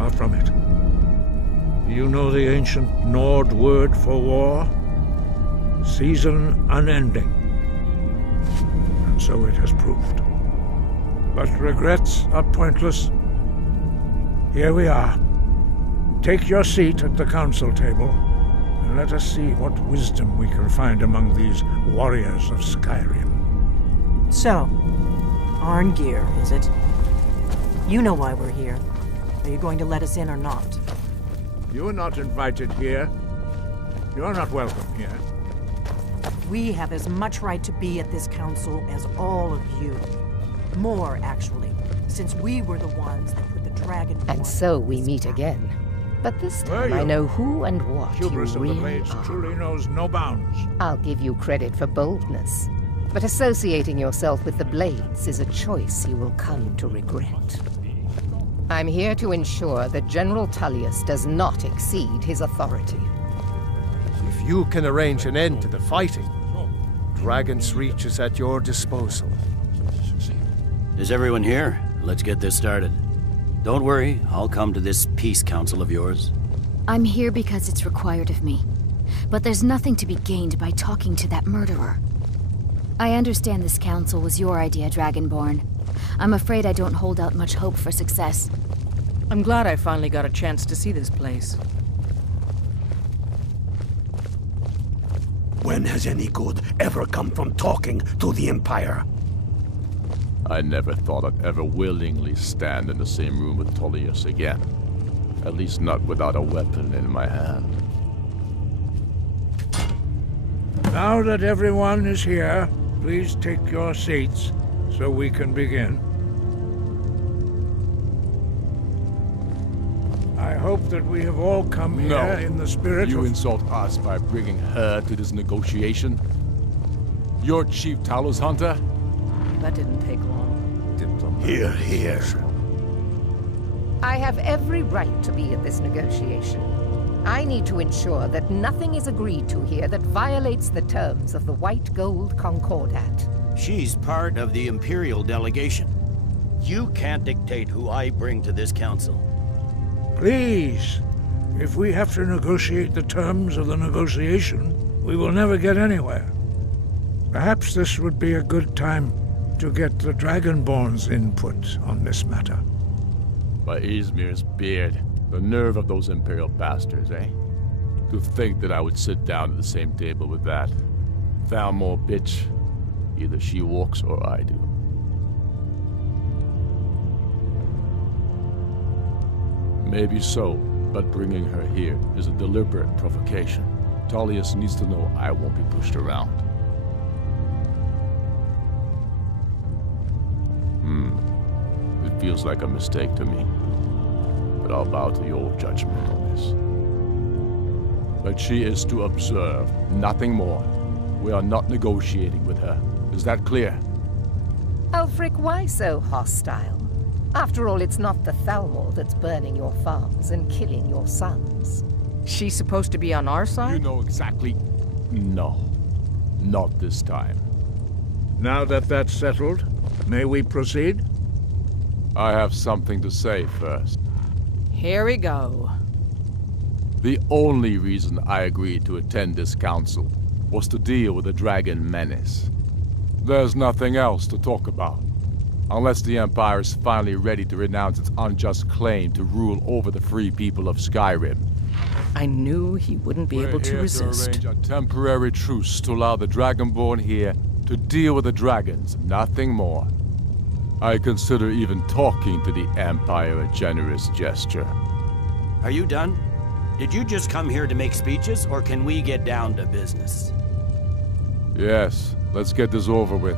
Far from it. Do you know the ancient Nord word for war? Season unending. And so it has proved. But regrets are pointless. Here we are. Take your seat at the council table, and let us see what wisdom we can find among these warriors of Skyrim. So, Arngeir, is it? You know why we're here. Are you going to let us in or not? You are not invited here. You are not welcome here. We have as much right to be at this council as all of you. More, actually, since we were the ones that put the dragon... And so we meet again. But this time I know who and what Hubris you of the really Blades are. truly knows no bounds. I'll give you credit for boldness. But associating yourself with the Blades is a choice you will come to regret. I'm here to ensure that General Tullius does not exceed his authority. If you can arrange an end to the fighting, Dragon's Reach is at your disposal. Is everyone here? Let's get this started. Don't worry, I'll come to this peace council of yours. I'm here because it's required of me. But there's nothing to be gained by talking to that murderer. I understand this council was your idea, Dragonborn. I'm afraid I don't hold out much hope for success. I'm glad I finally got a chance to see this place. When has any good ever come from talking to the Empire? I never thought I'd ever willingly stand in the same room with Tullius again. At least not without a weapon in my hand. Now that everyone is here, please take your seats so we can begin. I hope that we have all come here in the spirit You of... insult us by bringing her to this negotiation? You're Chief Talos Hunter? That didn't take long. Hear, hear. I have every right to be at this negotiation. I need to ensure that nothing is agreed to here that violates the terms of the White Gold Concordat. She's part of the Imperial delegation. You can't dictate who I bring to this council. Please, if we have to negotiate the terms of the negotiation, we will never get anywhere. Perhaps this would be a good time to get the Dragonborn's input on this matter. By Izmir's beard, the nerve of those Imperial bastards, eh? To think that I would sit down at the same table with that. Thalmor bitch. Either she walks or I do. Maybe so, but bringing her here is a deliberate provocation. Tullius needs to know I won't be pushed around. It feels like a mistake to me. But I'll bow to your judgment on this. But she is to observe, nothing more. We are not negotiating with her. Is that clear? Ulfric, why so hostile? After all, it's not the Thalmor that's burning your farms and killing your sons. She's supposed to be on our You side? know exactly... No. Not this time. Now that that's settled, may we proceed? I have something to say first. Here we go. The only reason I agreed to attend this council was to deal with the dragon menace. There's nothing else to talk about. Unless the Empire is finally ready to renounce its unjust claim to rule over the free people of Skyrim. I knew he wouldn't be able to resist. We're here to arrange a temporary truce to allow the Dragonborn here to deal with the dragons, nothing more. I consider even talking to the Empire a generous gesture. Are you done? Did you just come here to make speeches, or can we get down to business? Yes, let's get this over with.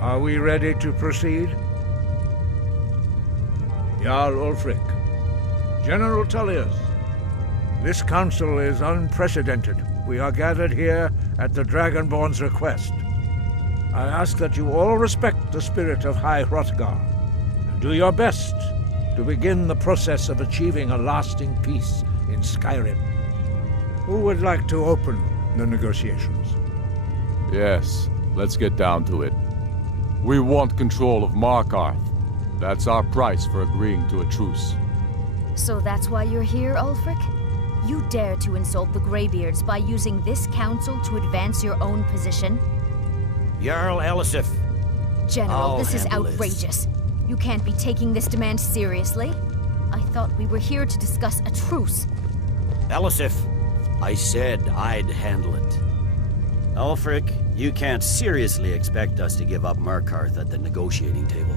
Are we ready to proceed? Jarl Ulfric, General Tullius, this council is unprecedented. We are gathered here at the Dragonborn's request. I ask that you all respect the spirit of High Hrothgar, and do your best to begin the process of achieving a lasting peace in Skyrim. Who would like to open the negotiations? Yes, let's get down to it. We want control of Markarth. That's our price for agreeing to a truce. So that's why you're here, Ulfric? You dare to insult the Greybeards by using this council to advance your own position? Jarl Elisif. General, this is outrageous. You can't be taking this demand seriously. I thought we were here to discuss a truce. Elisif, I said I'd handle it. Ulfric, you can't seriously expect us to give up Markarth at the negotiating table.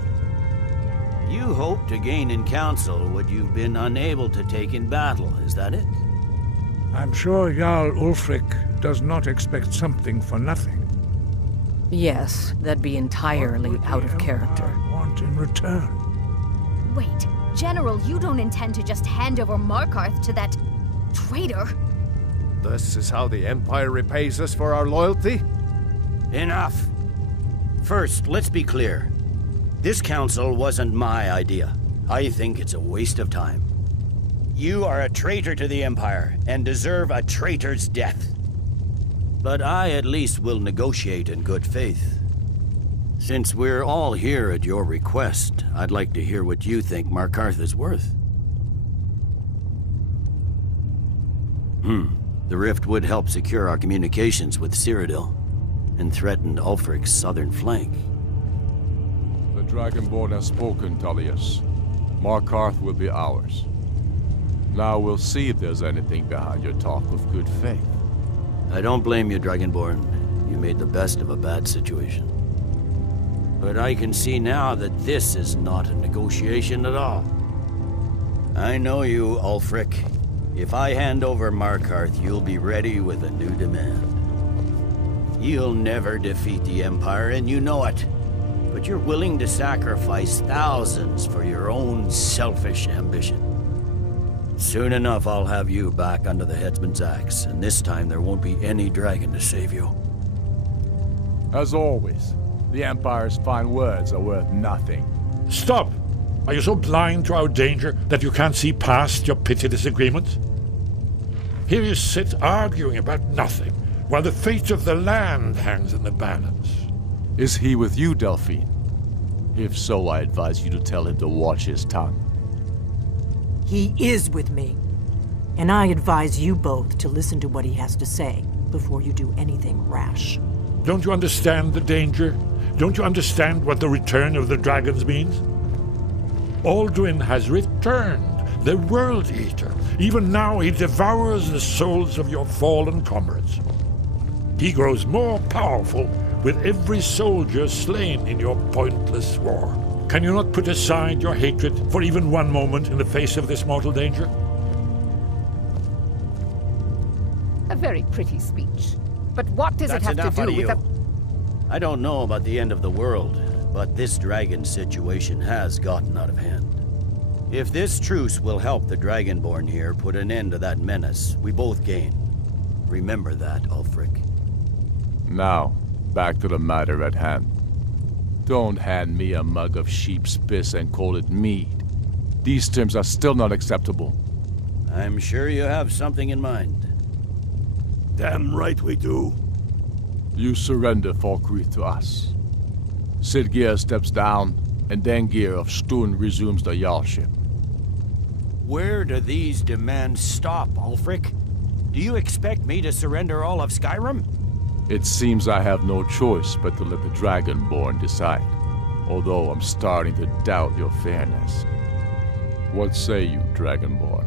You hope to gain in council what you've been unable to take in battle, is that it? I'm sure Jarl Ulfric does not expect something for nothing. Yes, that'd be entirely out of character. What want in return? Wait, General, you don't intend to just hand over Markarth to that traitor? This is how the Empire repays us for our loyalty? Enough! First, let's be clear. This council wasn't my idea. I think it's a waste of time. You are a traitor to the Empire, and deserve a traitor's death. But I at least will negotiate in good faith. Since we're all here at your request, I'd like to hear what you think Markarth is worth. The rift would help secure our communications with Cyrodiil, and threatened Ulfric's southern flank. The Dragonborn has spoken, Tullius. Markarth will be ours. Now we'll see if there's anything behind your talk of good faith. I don't blame you, Dragonborn. You made the best of a bad situation. But I can see now that this is not a negotiation at all. I know you, Ulfric. If I hand over Markarth, you'll be ready with a new demand. You'll never defeat the Empire, and you know it. But you're willing to sacrifice thousands for your own selfish ambition. Soon enough, I'll have you back under the headsman's axe, and this time there won't be any dragon to save you. As always, the Empire's fine words are worth nothing. Stop! Are you so blind to our danger that you can't see past your petty disagreements? Here you sit arguing about nothing, while the fate of the land hangs in the balance. Is he with you, Delphine? If so, I advise you to tell him to watch his tongue. He is with me. And I advise you both to listen to what he has to say before you do anything rash. Don't you understand the danger? Don't you understand what the return of the dragons means? Alduin has returned, the World Eater. Even now he devours the souls of your fallen comrades. He grows more powerful with every soldier slain in your pointless war. Can you not put aside your hatred for even one moment in the face of this mortal danger? A very pretty speech. But what does it have to do with the... I don't know about the end of the world, but this dragon situation has gotten out of hand. If this truce will help the Dragonborn here put an end to that menace, we both gain. Remember that, Ulfric. Now, back to the matter at hand. Don't hand me a mug of sheep's piss and call it mead. These terms are still not acceptable. I'm sure you have something in mind. Damn right we do. You surrender Falkreath to us. Sidgeir steps down, and Dengir of Stun resumes the Jarlship. Where do these demands stop, Ulfric? Do you expect me to surrender all of Skyrim? It seems I have no choice but to let the Dragonborn decide, although I'm starting to doubt your fairness. What say you, Dragonborn?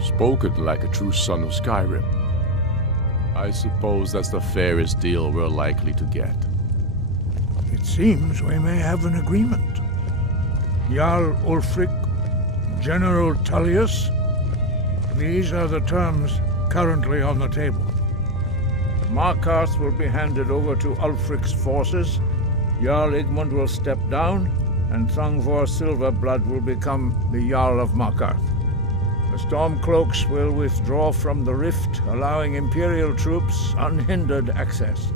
Spoken like a true son of Skyrim. I suppose that's the fairest deal we're likely to get. It seems we may have an agreement. Jarl Ulfric, General Tullius, these are the terms currently on the table. Markarth will be handed over to Ulfric's forces, Jarl Igmund will step down, and Thongvor Silverblood will become the Jarl of Markarth. The Stormcloaks will withdraw from the rift, allowing Imperial troops unhindered access.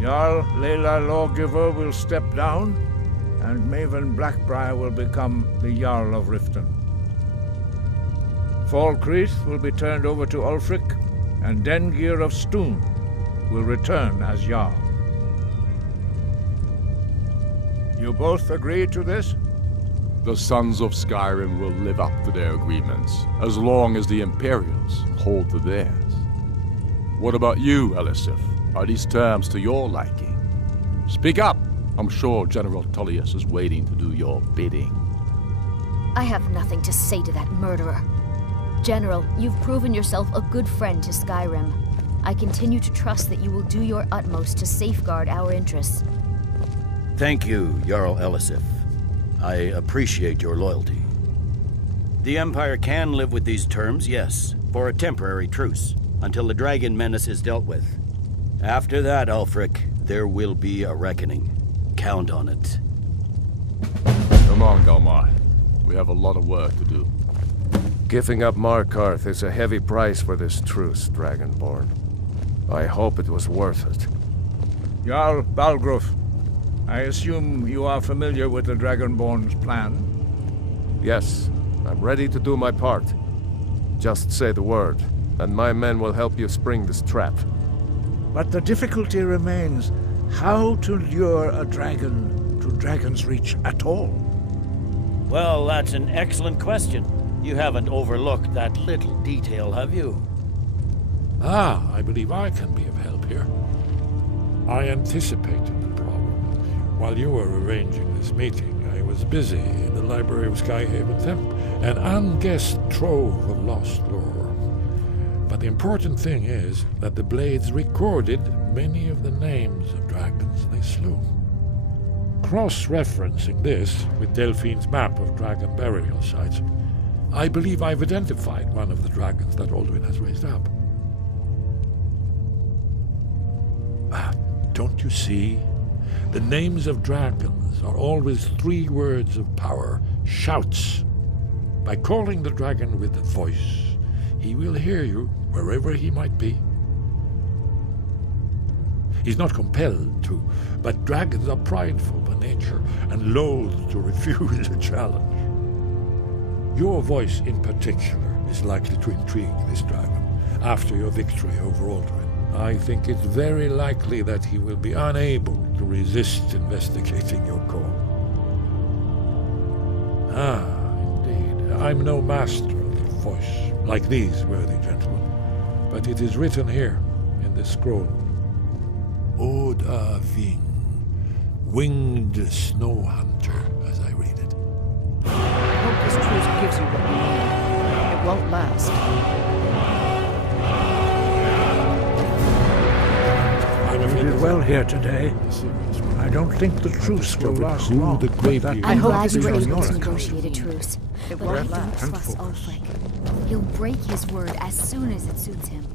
Jarl Layla Lawgiver will step down, and Maven Blackbriar will become the Jarl of Riften. Falkreath will be turned over to Ulfric, and Dengir of Stun will return as Jarl. You both agree to this? The Sons of Skyrim will live up to their agreements, as long as the Imperials hold to theirs. What about you, Elisif? Are these terms to your liking? Speak up! I'm sure General Tullius is waiting to do your bidding. I have nothing to say to that murderer. General, you've proven yourself a good friend to Skyrim. I continue to trust that you will do your utmost to safeguard our interests. Thank you, Jarl Elisif. I appreciate your loyalty. The Empire can live with these terms, yes, for a temporary truce, until the dragon menace is dealt with. After that, Ulfric, there will be a reckoning. Count on it. Come on, Galmar. We have a lot of work to do. Giving up Markarth is a heavy price for this truce, Dragonborn. I hope it was worth it. Jarl Balgruf, I assume you are familiar with the Dragonborn's plan? Yes, I'm ready to do my part. Just say the word, and my men will help you spring this trap. But the difficulty remains how to lure a dragon to Dragon's Reach at all. Well, that's an excellent question. You haven't overlooked that little detail, have you? Ah, I believe I can be of help here. I anticipated the problem. While you were arranging this meeting, I was busy in the library of Skyhaven Temp, an unguessed trove of lost lore. But the important thing is that the Blades recorded many of the names of dragons they slew. Cross-referencing this with Delphine's map of dragon burial sites, I believe I've identified one of the dragons that Alduin has raised up. Don't you see? The names of dragons are always 3 words of power, shouts. By calling the dragon with a voice, he will hear you wherever he might be. He's not compelled to, but dragons are prideful by nature and loath to refuse a challenge. Your voice in particular is likely to intrigue this dragon after your victory over Alduin. I think it's very likely that he will be unable to resist investigating your call. Ah, indeed. I'm no master of the voice, like these worthy gentlemen, but it is written here in this scroll. Oda Ving, winged snow hunter, as I read it. I hope this truce gives you what you need. It won't last. You did well here today. I don't think the truce will last long. I'm hope glad this you were truce able will to last. negotiate a truce, It but I won't don't last. trust Ulfric. He'll break his word as soon as it suits him.